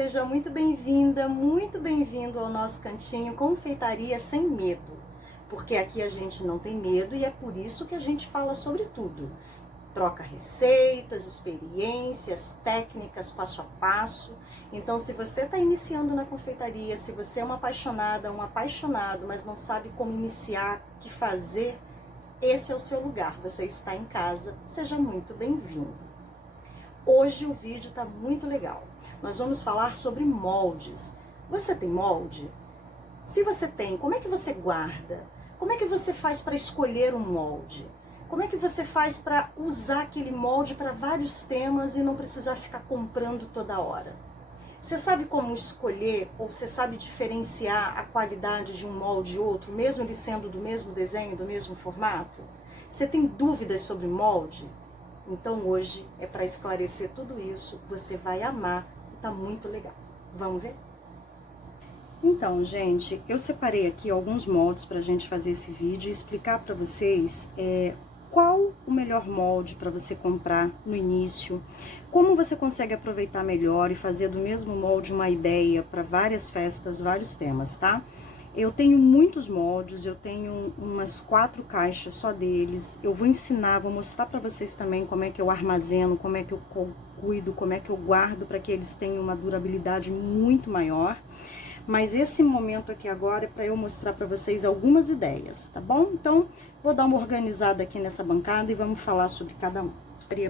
seja muito bem-vinda, muito bem-vindo ao nosso cantinho Confeitaria Sem Medo. Porque aqui a gente não tem medo e é por isso que a gente fala sobre tudo. Troca receitas, experiências, técnicas passo a passo. Então, se você está iniciando na confeitaria, se você é uma apaixonada, um apaixonado, mas não sabe como iniciar, o que fazer, esse é o seu lugar. Você está em casa, seja muito bem-vindo. Hoje o vídeo está muito legal. Nós vamos falar sobre moldes. Você tem molde? Se você tem, como é que você guarda? Como é que você faz para escolher um molde? Como é que você faz para usar aquele molde para vários temas e não precisar ficar comprando toda hora? Você sabe como escolher ou você sabe diferenciar a qualidade de um molde e outro, mesmo ele sendo do mesmo desenho, do mesmo formato? Você tem dúvidas sobre molde? Então hoje é para esclarecer tudo isso, você vai amar, tá muito legal. Vamos ver? Então, gente, eu separei aqui alguns moldes para a gente fazer esse vídeo e explicar para vocês qual o melhor molde para você comprar no início, como você consegue aproveitar melhor e fazer do mesmo molde uma ideia para várias festas, vários temas, tá? Eu tenho muitos moldes, eu tenho umas 4 caixas só deles. Eu vou ensinar, vou mostrar para vocês também como é que eu armazeno, como é que eu cuido, como é que eu guardo para que eles tenham uma durabilidade muito maior. Mas esse momento aqui agora é para eu mostrar para vocês algumas ideias, tá bom? Então, vou dar uma organizada aqui nessa bancada e vamos falar sobre cada um.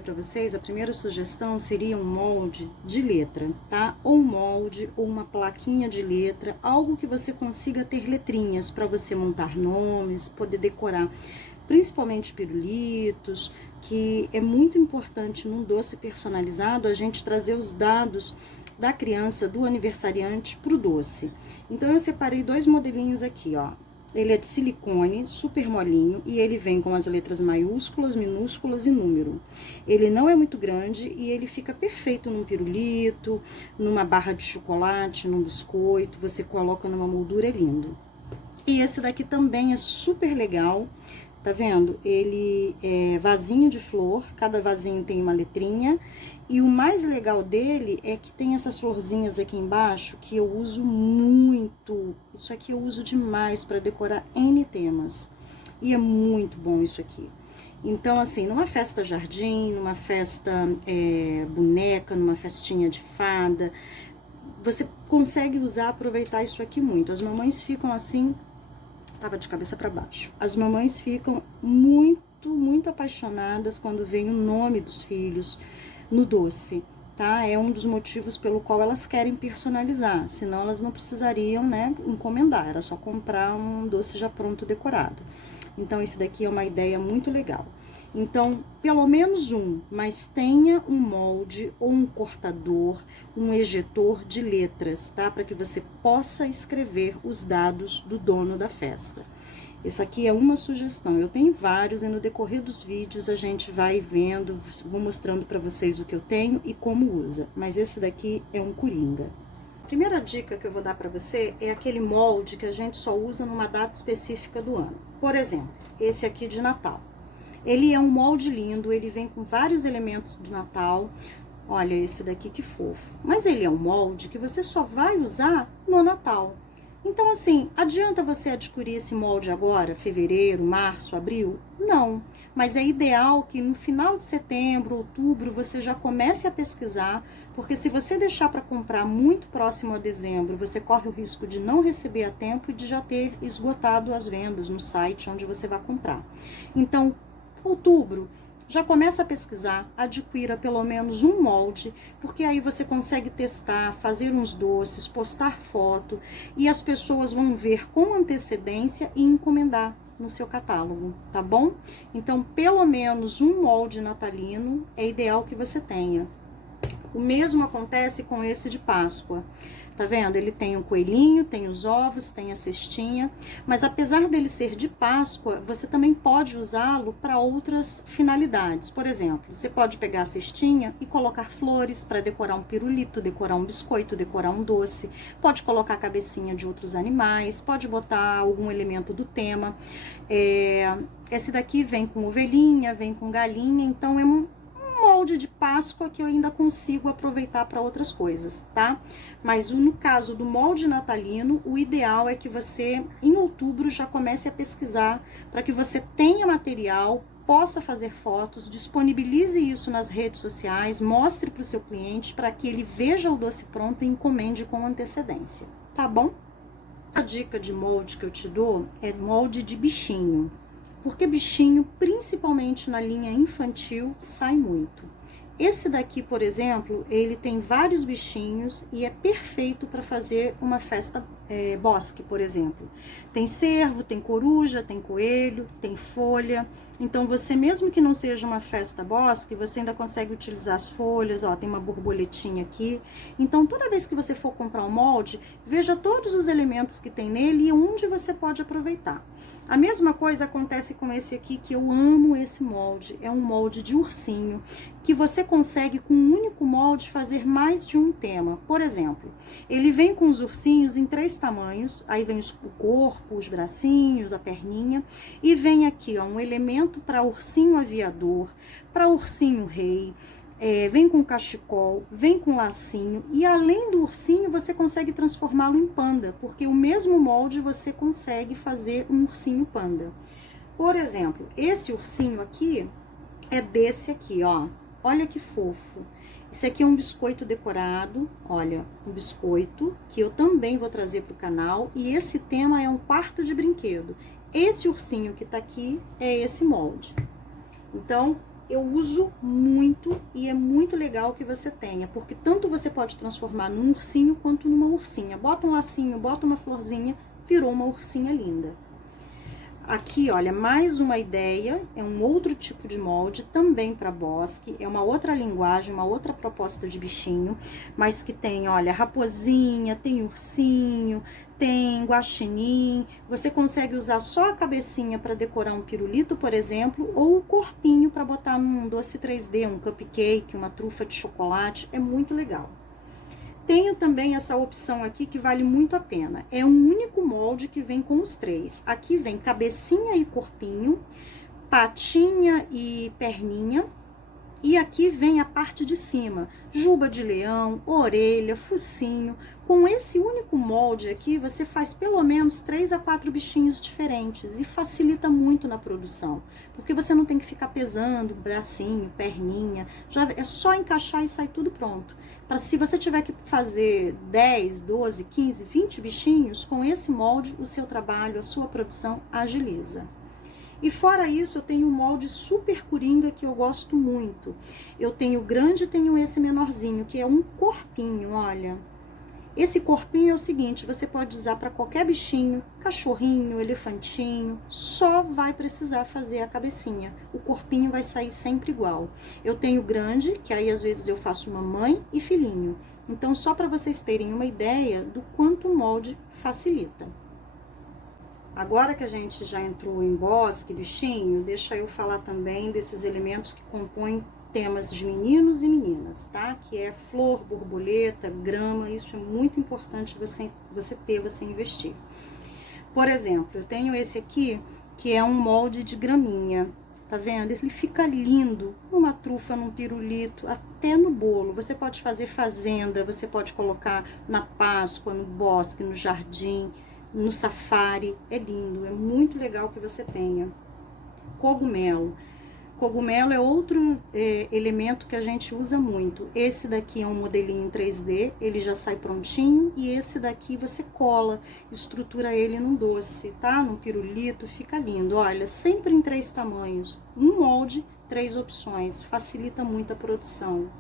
Para vocês, a primeira sugestão seria um molde de letra, tá? Ou um molde, ou uma plaquinha de letra, algo que você consiga ter letrinhas para você montar nomes, poder decorar, principalmente pirulitos, que é muito importante num doce personalizado a gente trazer os dados da criança, do aniversariante pro doce. Então eu separei 2 modelinhos aqui, ó. Ele é de silicone, super molinho, e ele vem com as letras maiúsculas, minúsculas e número. Ele não é muito grande e ele fica perfeito num pirulito, numa barra de chocolate, num biscoito, você coloca numa moldura, é lindo. E esse daqui também é super legal, tá vendo? Ele é vasinho de flor, cada vasinho tem uma letrinha. E o mais legal dele é que tem essas florzinhas aqui embaixo que eu uso muito. Isso aqui eu uso demais para decorar N temas. E é muito bom isso aqui. Então, assim, numa festa jardim, numa festa boneca, numa festinha de fada, você consegue usar, aproveitar isso aqui muito. As mamães ficam assim, tava de cabeça para baixo. As mamães ficam muito apaixonadas quando vem o nome dos filhos no doce, tá? É um dos motivos pelo qual elas querem personalizar, senão elas não precisariam, né, encomendar, era só comprar um doce já pronto, decorado. Então, esse daqui é uma ideia muito legal. Então, pelo menos um, mas tenha um molde ou um cortador, um ejetor de letras, tá? Para que você possa escrever os dados do dono da festa. Esse aqui é uma sugestão, eu tenho vários e no decorrer dos vídeos a gente vai vendo, vou mostrando para vocês o que eu tenho e como usa, mas esse daqui é um coringa. A primeira dica que eu vou dar para você é aquele molde que a gente só usa numa data específica do ano. Por exemplo, esse aqui de Natal. Ele é um molde lindo, ele vem com vários elementos do Natal. Olha esse daqui que fofo. Mas ele é um molde que você só vai usar no Natal. Então, assim, adianta você adquirir esse molde agora, fevereiro, março, abril? Não, mas é ideal que no final de setembro, outubro, você já comece a pesquisar, porque se você deixar para comprar muito próximo a dezembro, você corre o risco de não receber a tempo e de já ter esgotado as vendas no site onde você vai comprar. Então, outubro, já começa a pesquisar, adquira pelo menos um molde, porque aí você consegue testar, fazer uns doces, postar foto e as pessoas vão ver com antecedência e encomendar no seu catálogo, tá bom? Então, pelo menos um molde natalino é ideal que você tenha. O mesmo acontece com esse de Páscoa. Tá vendo? Ele tem o coelhinho, tem os ovos, tem a cestinha, mas apesar dele ser de Páscoa, você também pode usá-lo para outras finalidades. Por exemplo, você pode pegar a cestinha e colocar flores para decorar um pirulito, decorar um biscoito, decorar um doce, pode colocar a cabecinha de outros animais, pode botar algum elemento do tema. Esse daqui vem com ovelhinha, vem com galinha, então é um molde de Páscoa que eu ainda consigo aproveitar para outras coisas, tá? Mas no caso do molde natalino, o ideal é que você, em outubro, já comece a pesquisar para que você tenha material, possa fazer fotos, disponibilize isso nas redes sociais, mostre para o seu cliente para que ele veja o doce pronto e encomende com antecedência, tá bom? A dica de molde que eu te dou é molde de bichinho, porque bichinho, principalmente na linha infantil, sai muito. Esse daqui, por exemplo, ele tem vários bichinhos e é perfeito para fazer uma festa bosque, por exemplo. Tem cervo, tem coruja, tem coelho, tem folha. Então, você mesmo que não seja uma festa bosque, você ainda consegue utilizar as folhas, ó, tem uma borboletinha aqui. Então, toda vez que você for comprar um molde, veja todos os elementos que tem nele e onde você pode aproveitar. A mesma coisa acontece com esse aqui, que eu amo esse molde. É um molde de ursinho, que você consegue com um único molde fazer mais de um tema. Por exemplo, ele vem com os ursinhos em 3 tamanhos, aí vem o corpo, os bracinhos, a perninha, e vem aqui, ó, um elemento para ursinho aviador, para ursinho rei, vem com cachecol, vem com lacinho, e além do ursinho você consegue transformá-lo em panda, porque o mesmo molde você consegue fazer um ursinho panda. Por exemplo, esse ursinho aqui é desse aqui, ó, olha que fofo. Esse aqui é um biscoito decorado, olha, um biscoito que eu também vou trazer para o canal, e esse tema é um quarto de brinquedo. Esse ursinho que tá aqui é esse molde. Então, eu uso muito e é muito legal que você tenha, porque tanto você pode transformar num ursinho quanto numa ursinha. Bota um lacinho, bota uma florzinha, virou uma ursinha linda. Aqui, olha, mais uma ideia, é um outro tipo de molde, também para bosque, é uma outra linguagem, uma outra proposta de bichinho, mas que tem, olha, raposinha, tem ursinho, tem guaxinim, você consegue usar só a cabecinha para decorar um pirulito, por exemplo, ou o corpinho para botar num doce 3D, um cupcake, uma trufa de chocolate, é muito legal. Tenho também essa opção aqui que vale muito a pena. É um único molde que vem com os 3. Aqui vem cabecinha e corpinho, patinha e perninha. E aqui vem a parte de cima, juba de leão, orelha, focinho. Com esse único molde aqui, você faz pelo menos 3 a 4 bichinhos diferentes e facilita muito na produção. Porque você não tem que ficar pesando bracinho, perninha, já é só encaixar e sai tudo pronto. Para se você tiver que fazer 10, 12, 15, 20 bichinhos, com esse molde, o seu trabalho, a sua produção agiliza. E fora isso, eu tenho um molde super coringa que eu gosto muito. Eu tenho grande e tenho esse menorzinho, que é um corpinho, olha. Esse corpinho é o seguinte, você pode usar para qualquer bichinho, cachorrinho, elefantinho, só vai precisar fazer a cabecinha. O corpinho vai sair sempre igual. Eu tenho grande, que aí às vezes eu faço mamãe e filhinho. Então, só para vocês terem uma ideia do quanto o molde facilita. Agora que a gente já entrou em bosque, bichinho, deixa eu falar também desses elementos que compõem temas de meninos e meninas, tá? Que é flor, borboleta, grama, isso é muito importante você investir. Por exemplo, eu tenho esse aqui, que é um molde de graminha, tá vendo? Ele fica lindo, numa trufa, num pirulito, até no bolo. Você pode fazer fazenda, você pode colocar na Páscoa, no bosque, no jardim, no safari, é lindo, é muito legal que você tenha. Cogumelo. Cogumelo é outro elemento que a gente usa muito. Esse daqui é um modelinho em 3D, ele já sai prontinho, e esse daqui você cola, estrutura ele num doce, tá? Num pirulito, fica lindo. Olha, sempre em 3 tamanhos, um molde, 3 opções, facilita muito a produção.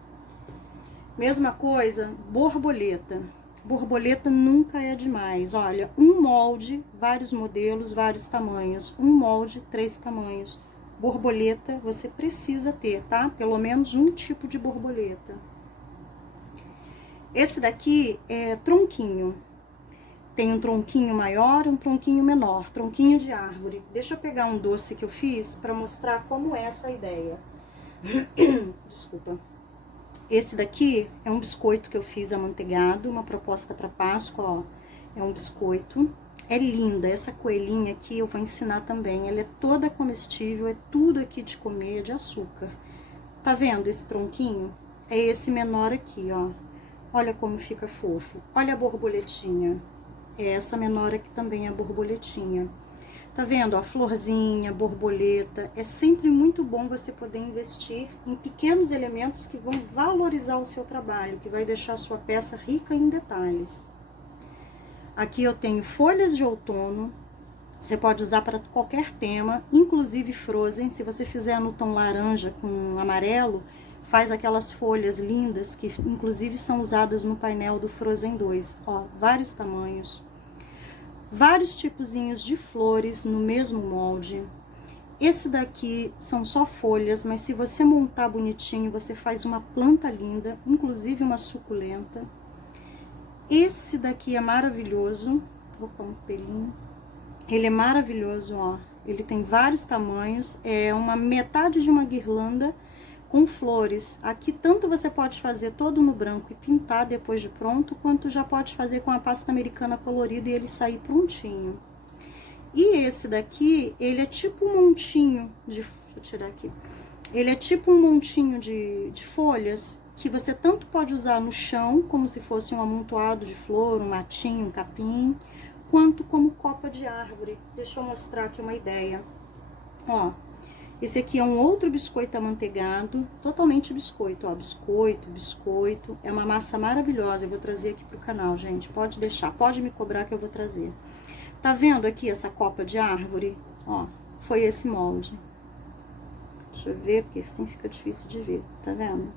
Mesma coisa, borboleta. Borboleta nunca é demais. Olha, um molde, vários modelos, vários tamanhos. Um molde, 3 tamanhos. Borboleta você precisa ter, tá? Pelo menos um tipo de borboleta. Esse daqui é tronquinho. Tem um tronquinho maior, um tronquinho menor, tronquinho de árvore. Deixa eu pegar um doce que eu fiz para mostrar como é essa ideia. Desculpa. Esse daqui é um biscoito que eu fiz amanteigado, uma proposta para Páscoa, ó. É um biscoito. É linda, essa coelhinha aqui eu vou ensinar também. Ela é toda comestível, é tudo aqui de comer, de açúcar. Tá vendo esse tronquinho? É esse menor aqui, ó. Olha como fica fofo. Olha a borboletinha. É essa menor aqui também, a borboletinha. Tá vendo? A florzinha, borboleta. É sempre muito bom você poder investir em pequenos elementos que vão valorizar o seu trabalho, que vai deixar a sua peça rica em detalhes. Aqui eu tenho folhas de outono. Você pode usar para qualquer tema, inclusive Frozen. Se você fizer no tom laranja com amarelo, faz aquelas folhas lindas que inclusive são usadas no painel do Frozen 2. Ó, vários tamanhos. Vários tipozinhos de flores no mesmo molde. Esse daqui são só folhas, mas se você montar bonitinho, você faz uma planta linda, inclusive uma suculenta. Esse daqui é maravilhoso. Vou pôr um pelinho. Ele é maravilhoso, ó. Ele tem vários tamanhos. É uma metade de uma guirlanda com flores. Aqui tanto você pode fazer todo no branco e pintar depois de pronto, quanto já pode fazer com a pasta americana colorida e ele sair prontinho. E esse daqui, ele é tipo um montinho de... Deixa eu tirar aqui. Ele é tipo um montinho de folhas que você tanto pode usar no chão, como se fosse um amontoado de flor, um matinho, um capim, quanto como copa de árvore. Deixa eu mostrar aqui uma ideia. Ó, esse aqui é um outro biscoito amanteigado, totalmente biscoito, ó, biscoito. É uma massa maravilhosa, eu vou trazer aqui pro canal, gente, pode deixar, pode me cobrar que eu vou trazer. Tá vendo aqui essa copa de árvore? Ó, foi esse molde. Deixa eu ver, porque assim fica difícil de ver, tá vendo?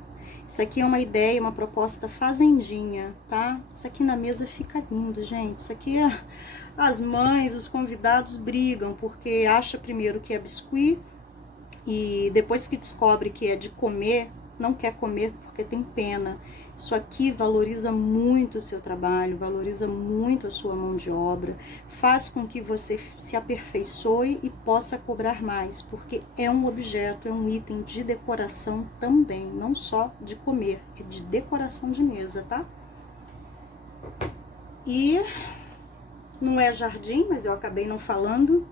Isso aqui é uma ideia, uma proposta fazendinha, tá? Isso aqui na mesa fica lindo, gente. Isso aqui, as mães, os convidados brigam, porque acha primeiro que é biscuit e depois que descobre que é de comer, não quer comer porque tem pena. Isso aqui valoriza muito o seu trabalho, valoriza muito a sua mão de obra, faz com que você se aperfeiçoe e possa cobrar mais, porque é um objeto, é um item de decoração também, não só de comer, é de decoração de mesa, tá? E não é jardim, mas eu acabei não falando,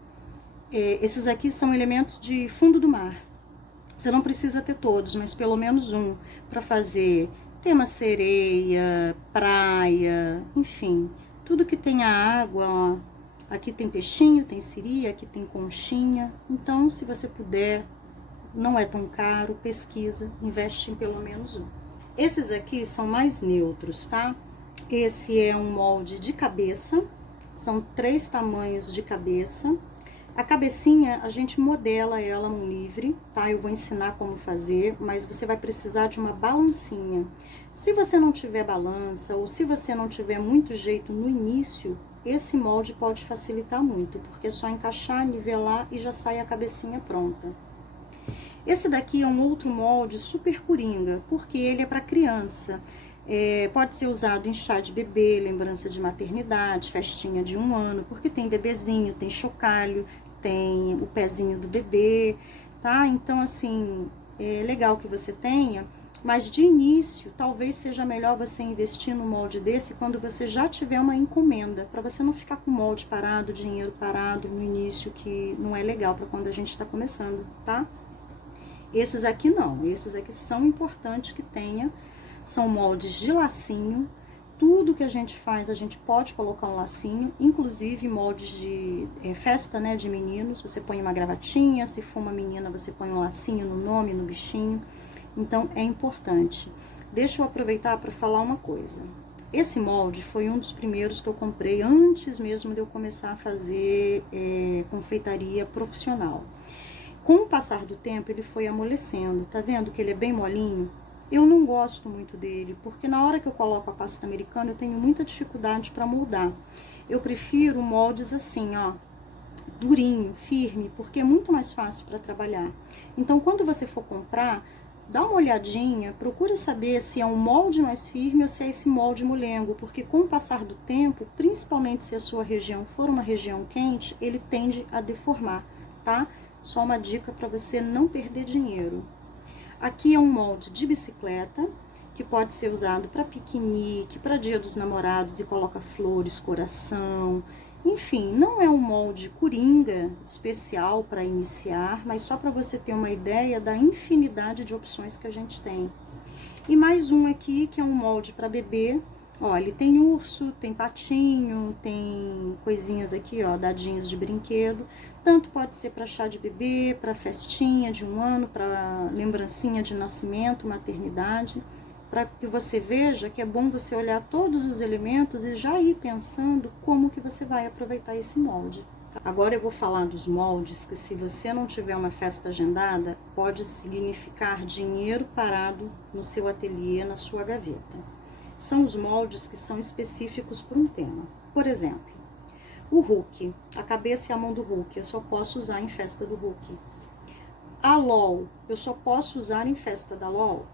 esses aqui são elementos de fundo do mar. Você não precisa ter todos, mas pelo menos um, para fazer tema sereia, praia, enfim, tudo que tenha água, ó. Aqui tem peixinho, tem siri, aqui tem conchinha. Então, se você puder, não é tão caro, pesquisa, investe em pelo menos um. Esses aqui são mais neutros, tá? Esse é um molde de cabeça, são 3 tamanhos de cabeça. A cabecinha, a gente modela ela no livre, tá? Eu vou ensinar como fazer, mas você vai precisar de uma balancinha. Se você não tiver balança, ou se você não tiver muito jeito no início, esse molde pode facilitar muito, porque é só encaixar, nivelar e já sai a cabecinha pronta. Esse daqui é um outro molde super coringa, porque ele é para criança. Pode ser usado em chá de bebê, lembrança de maternidade, festinha de 1 ano, porque tem bebezinho, tem chocalho, tem o pezinho do bebê, tá? Então, assim, é legal que você tenha, mas de início, talvez seja melhor você investir no molde desse quando você já tiver uma encomenda, para você não ficar com molde parado, dinheiro parado no início, que não é legal para quando a gente está começando, tá? Esses aqui não, esses aqui são importantes que tenha. São moldes de lacinho, tudo que a gente faz, a gente pode colocar um lacinho, inclusive moldes de festa, né, de meninos, você põe uma gravatinha, se for uma menina, você põe um lacinho no nome, no bichinho, então é importante. Deixa eu aproveitar para falar uma coisa. Esse molde foi um dos primeiros que eu comprei antes mesmo de eu começar a fazer confeitaria profissional. Com o passar do tempo, ele foi amolecendo, tá vendo que ele é bem molinho? Eu não gosto muito dele, porque na hora que eu coloco a pasta americana, eu tenho muita dificuldade para moldar. Eu prefiro moldes assim, ó, durinho, firme, porque é muito mais fácil para trabalhar. Então, quando você for comprar, dá uma olhadinha, procura saber se é um molde mais firme ou se é esse molde molengo, porque com o passar do tempo, principalmente se a sua região for uma região quente, ele tende a deformar, tá? Só uma dica para você não perder dinheiro. Aqui é um molde de bicicleta, que pode ser usado para piquenique, para dia dos namorados, e coloca flores, coração, Enfim, não é um molde coringa especial para iniciar, mas só para você ter uma ideia da infinidade de opções que a gente tem. E mais um aqui, que é um molde para bebê. Ó, ele tem urso, tem patinho, tem coisinhas aqui, ó, dadinhos de brinquedo. Tanto pode ser para chá de bebê, para festinha de 1 ano, para lembrancinha de nascimento, maternidade. Para que você veja que é bom você olhar todos os elementos e já ir pensando como que você vai aproveitar esse molde. Agora eu vou falar dos moldes que, se você não tiver uma festa agendada, pode significar dinheiro parado no seu ateliê, na sua gaveta. São os moldes que são específicos para um tema. Por exemplo, o Hulk, a cabeça e a mão do Hulk, eu só posso usar em festa do Hulk. A LOL, eu só posso usar em festa da LOL.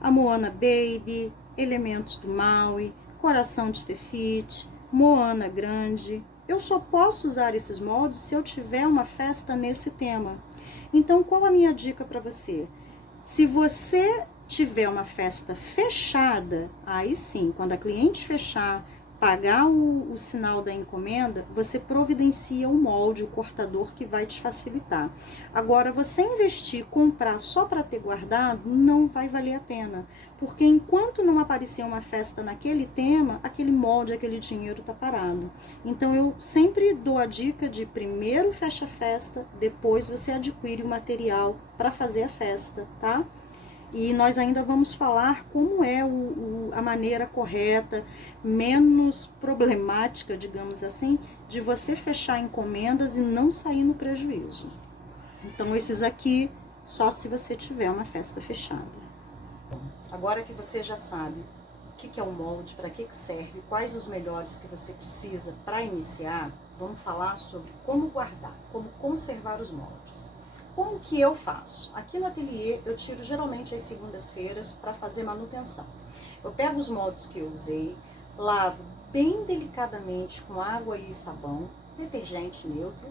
A Moana Baby, elementos do Maui, coração de Stefit, Moana Grande. Eu só posso usar esses moldes se eu tiver uma festa nesse tema. Então, qual a minha dica para você? Se você tiver uma festa fechada, aí sim, quando a cliente fechar, pagar o sinal da encomenda, você providencia o molde, o cortador que vai te facilitar. Agora, você investir, comprar só para ter guardado, não vai valer a pena. Porque enquanto não aparecer uma festa naquele tema, aquele molde, aquele dinheiro está parado. Então, eu sempre dou a dica de primeiro fecha a festa, depois você adquire o material para fazer a festa, tá? E nós ainda vamos falar como é a maneira correta, menos problemática, digamos assim, de você fechar encomendas e não sair no prejuízo. Então, esses aqui, só se você tiver uma festa fechada. Agora que você já sabe o que é um molde, para que serve, quais os melhores que você precisa para iniciar, vamos falar sobre como guardar, como conservar os moldes. Como que eu faço? Aqui no ateliê eu tiro geralmente as segundas-feiras para fazer manutenção. Eu pego os moldes que eu usei, lavo bem delicadamente com água e sabão, detergente neutro,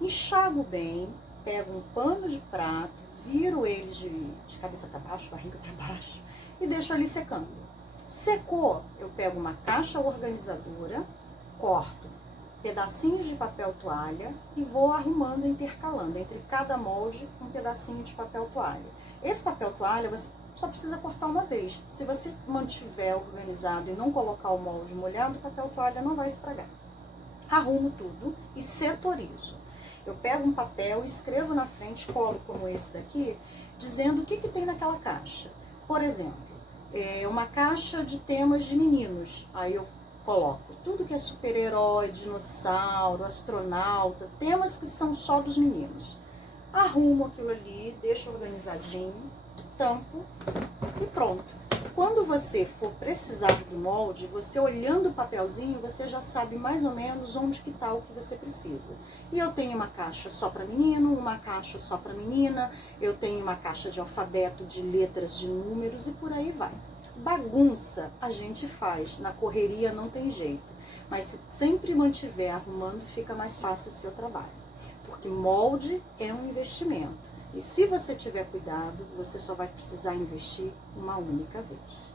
enxago bem, pego um pano de prato, viro eles de cabeça para baixo, barriga para baixo e deixo ali secando. Secou, eu pego uma caixa organizadora, corto pedacinhos de papel toalha e vou arrumando, intercalando entre cada molde um pedacinho de papel toalha. Esse papel toalha você só precisa cortar uma vez. Se você mantiver organizado e não colocar o molde molhado, o papel toalha não vai estragar. Arrumo tudo e setorizo. Eu pego um papel, escrevo na frente, colo como esse daqui, dizendo o que tem naquela caixa. Por exemplo, uma caixa de temas de meninos. Aí eu coloco tudo que é super-herói, dinossauro, astronauta, temas que são só dos meninos. Arrumo aquilo ali, deixo organizadinho, tampo e pronto. Quando você for precisar do molde, você olhando o papelzinho, você já sabe mais ou menos onde que tá o que você precisa. E eu tenho uma caixa só para menino, uma caixa só para menina, eu tenho uma caixa de alfabeto, de letras, de números e por aí vai. Bagunça a gente faz, na correria não tem jeito, mas se sempre mantiver arrumando, fica mais fácil o seu trabalho, porque molde é um investimento, e se você tiver cuidado, você só vai precisar investir uma única vez.